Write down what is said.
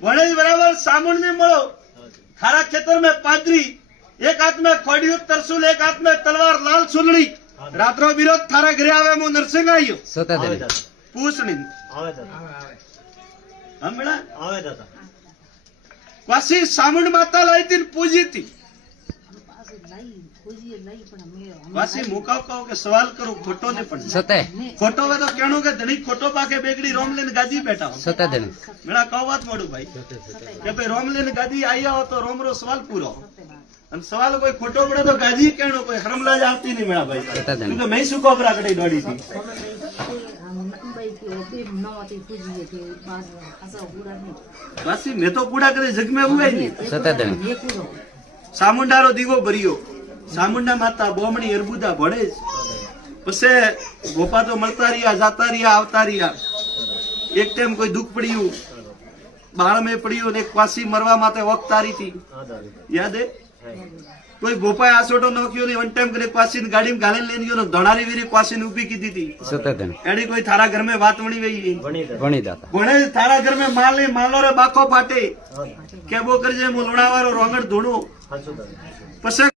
वणेज बराबर सामुंड ने मळो थारा खेतर में पादरी एक हाथ में खोड़ियो तरसूल एक हाथ में तलवार लाल सुलड़ी रात्रो विरोध थारा घरे आवे मु नरसिंह आयो पूछनी हमड़ा वासी सामुंड माता लाई थी पूजी थी वासी मुकाव कहो के सवाल करो खोटो ने पण सते खोटो वे तो कहणो के धणी खोटो पाके बेगड़ी रोम लेने गादी बैठा हो सते धणी मेरा कहो बात मोड़ू भाई के भाई रोम लेने गादी आया हो तो रोम रो सवाल पूरो अन सवाल कोई खोटो पड़े तो गादी कहणो कोई हरमलाज आती नहीं मेरा भाई क्योंकि मैं सुको पर आकड़ी दौड़ी थी वासी मैं तो कूड़ा करे जग में हुआ ही नहीं सते धणी सामुंडारो दीवो भरियो सामुंडा माता बोमणी अरबुदा भणे पसे गोपा तो मरता रिया जाता रिया आवता रिया एक टाइम कोई दुख पड़ियो बाळ में पड़ियो ने क्वासी मरवा माते वक्त आ रही थी याद है कोई गोपाए आसोटो नोक्यो ने वन टाइम करे क्वासी ने गाड़ी में गालन लेने गयो धणारी वीरी क्वासी ने ऊपी की थी सते धणी एडी कोई थारा घर में बात वणी वही वणी दाता भणे थारा घर में माल ने मालो रे बाको फाटे के बो करजे मु लोणावारो रोंगड़ धूणो पसे